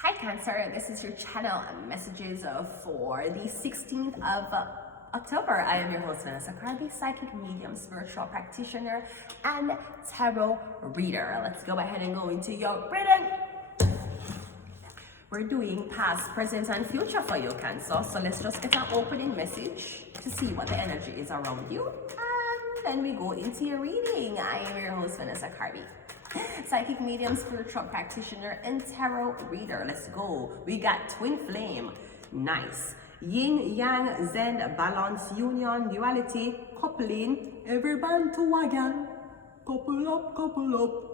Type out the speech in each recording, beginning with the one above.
Hi Cancer, this is your channel and messages for the 16th of October. I am your host Vanessa, psychic medium, spiritual practitioner, and tarot reader. Let's go ahead and go into your reading. We're doing past, present, and future for you, Cancer. So let's just get an opening message to see what the energy is around you. And then we go into your reading. I am your host Vanessa, psychic medium, spiritual practitioner, and tarot reader. Let's go. We got twin flame. Nice. Yin, yang, zen, balance, union, duality, coupling, every band to wagon. Couple up, couple up.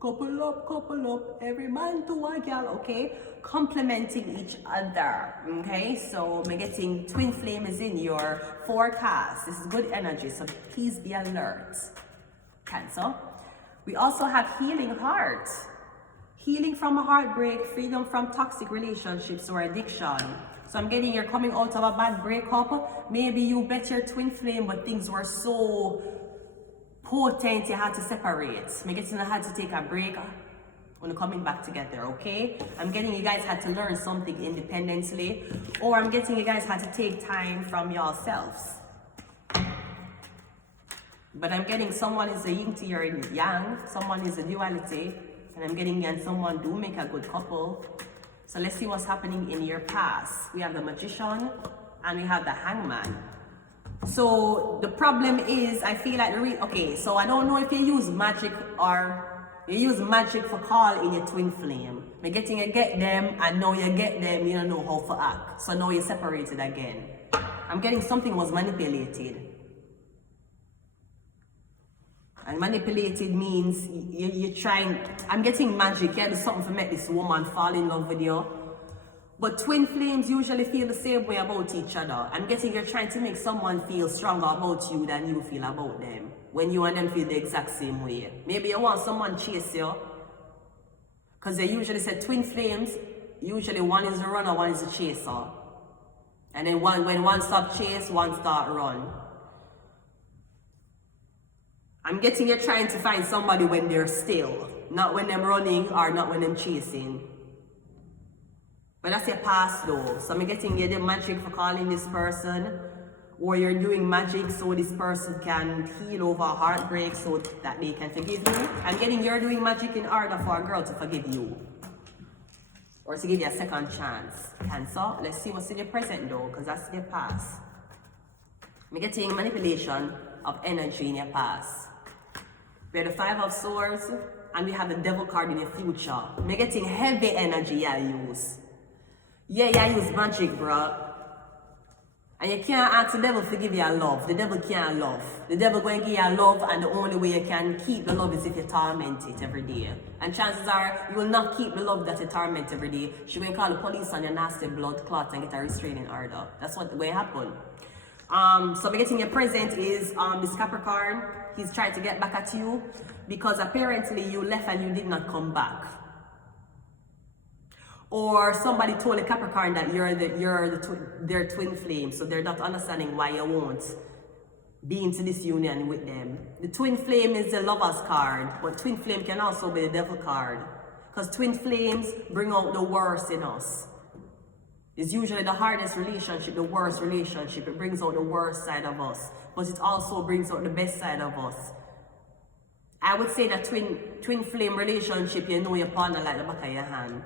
Couple up, couple up, every man to a gal, okay? Complementing each other, okay? So I'm getting twin flame is in your forecast. This is good energy, so please be alert, Cancer. We also have healing heart. Healing from a heartbreak, freedom from toxic relationships or addiction. So I'm getting you're coming out of a bad breakup. Maybe you bet your twin flame, but things were so potent you had to separate. I'm getting you had to take a break when coming back together, okay? I'm getting you guys had to learn something independently, or I'm getting you guys had to take time from yourselves. But I'm getting someone is a yin to your yang, someone is a duality, and I'm getting and someone do make a good couple. So let's see what's happening in your past. We have the Magician and we have the Hangman. So the problem is, I feel like okay, so I don't know if you use magic or you use magic for call in your twin flame. You're getting you get them, and now you get them, you don't know how to act. So now you're separated again. I'm getting something was manipulated. And manipulated means you're trying, I'm getting magic, you do something to make this woman fall in love with you. But twin flames usually feel the same way about each other. I'm getting you're trying to make someone feel stronger about you than you feel about them. When you and them feel the exact same way. Maybe you want someone chase you. Because they usually say twin flames, usually one is the runner, one is the chaser. And then when one stop chase, one start run. I'm getting you're trying to find somebody when they're still, not when they're running or not when they're chasing. But that's your past though. So I'm getting you the magic for calling this person, or you're doing magic so this person can heal over heartbreak so that they can forgive you. I'm getting you're doing magic in order for a girl to forgive you, or to give you a second chance, Cancer. Let's see what's in your present though, because that's your past. I'm getting manipulation of energy in your past. We have the Five of Swords, and we have the Devil card in your future. I'm getting heavy energy I use. Yeah, I use magic, bro. And you can't ask the devil to give you a love. The devil can't love. The devil going to give you a love, and the only way you can keep the love is if you torment it every day. And chances are, you will not keep the love that you torment every day. She will call the police on your nasty blood clot and get a restraining order. That's what will happen. So we're getting your present is this Capricorn. He's trying to get back at you because apparently you left and you did not come back. Or somebody told a Capricorn that they're twin flame, so they're not understanding why you won't be into this union with them. The twin flame is the Lover's card, but twin flame can also be the Devil card, because twin flames bring out the worst in us. It's usually the hardest relationship, the worst relationship. It brings out the worst side of us, but it also brings out the best side of us. I would say that twin flame relationship, you know your partner like the back of your hand.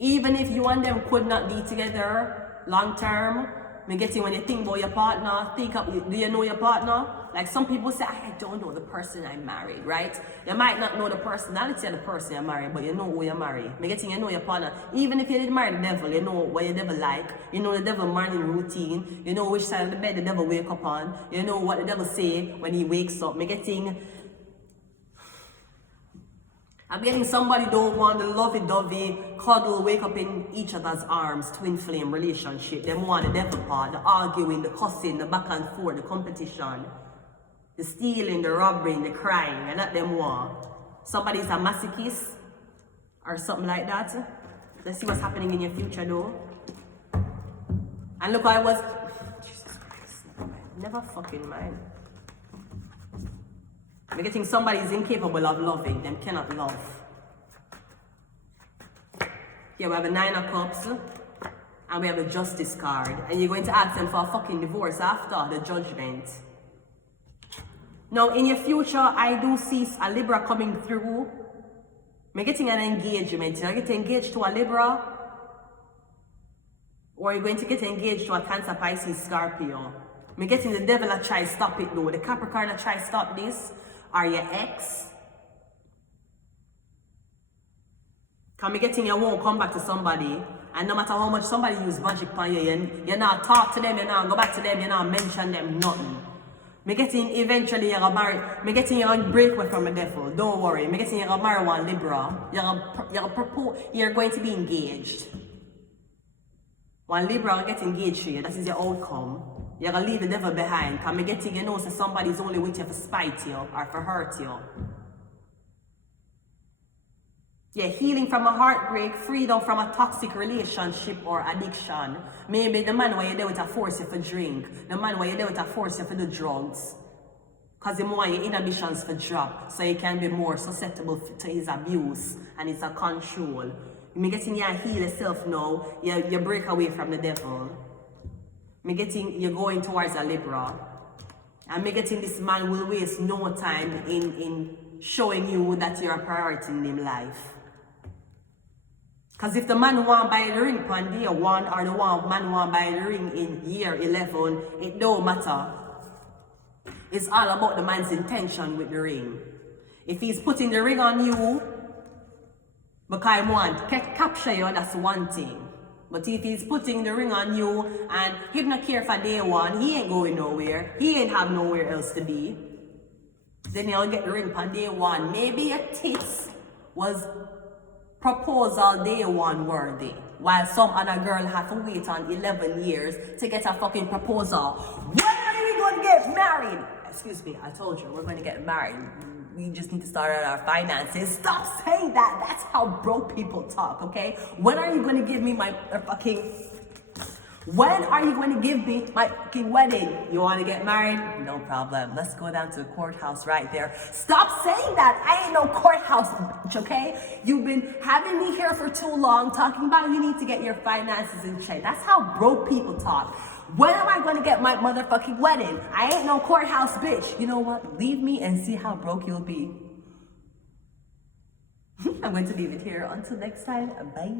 Even if you and them could not be together long term, when you think about your partner, do you know your partner? Like some people say, I don't know the person I married, right? You might not know the personality of the person you married, but you know who you marry. You know your partner. Even if you didn't marry the devil, you know what the devil like. You know the devil morning routine. You know which side of the bed the devil wake up on. You know what the devil say when he wakes up. I'm getting somebody don't want the lovey-dovey, cuddle, wake up in each other's arms, twin flame relationship. They want the devil part, the arguing, the cussing, the back and forth, the competition, the stealing, the robbing, the crying, and that them want. Somebody's a masochist or something like that. Let's see what's happening in your future though. And look, Jesus Christ, never fucking mind. I'm getting somebody is incapable of loving, them cannot love. Yeah, we have a 9 of Cups and we have the Justice card. And you're going to ask them for a fucking divorce after the Judgment. Now, in your future, I do see a Libra coming through. I'm getting an engagement. You're getting engaged to a Libra. Or you're going to get engaged to a Cancer, Pisces, Scorpio. I'm getting the Devil to try stop it though. The Capricorn to try stop this. Or your ex. Because I'm getting you won't come back to somebody. And no matter how much somebody use magic on you, you not talk to them, you not go back to them, you not mention them, nothing. Me getting eventually you're gonna marry. Me getting you gonna break away from the devil. Don't worry. Me getting you gonna marry one Libra. You're propose. You're going to be engaged. One Libra will get engaged to you. That is your outcome. You're gonna leave the devil behind. Cause me getting you know so somebody's only with you for spite you or for hurt you. Yeah, healing from a heartbreak, freedom from a toxic relationship or addiction. Maybe the man where you're there with a force you for drink. The man where you're there with a force you for do drugs. Because the more your inhibitions for drop, so you can be more susceptible to his abuse and his control. Me getting you heal yourself now, you break away from the devil. Me getting you going towards a Libra. And me getting this man will waste no time in showing you that you're a priority in his life. Because if the man want buy the ring on day 1 or the man want buy the ring in year 11, it don't matter. It's all about the man's intention with the ring. If he's putting the ring on you because he want to capture you, that's one thing. But if he's putting the ring on you and he don't care for day 1, he ain't going nowhere. He ain't have nowhere else to be. Then he'll get the ring on day 1. Maybe a tits was proposal day 1 worthy, while some other girl have to wait on 11 years to get a fucking proposal. When are we going to get married? Excuse me, I told you we're going to get married. We just need to start out our finances. Stop saying that. That's how broke people talk, okay? When are you going to give me my fucking... When are you going to give me my fucking wedding? You want to get married? No problem. Let's go down to the courthouse right there. Stop saying that. I ain't no courthouse bitch, okay? You've been having me here for too long talking about you need to get your finances in check. That's how broke people talk. When am I going to get my motherfucking wedding? I ain't no courthouse bitch. You know what? Leave me and see how broke you'll be. I'm going to leave it here. Until next time, bye.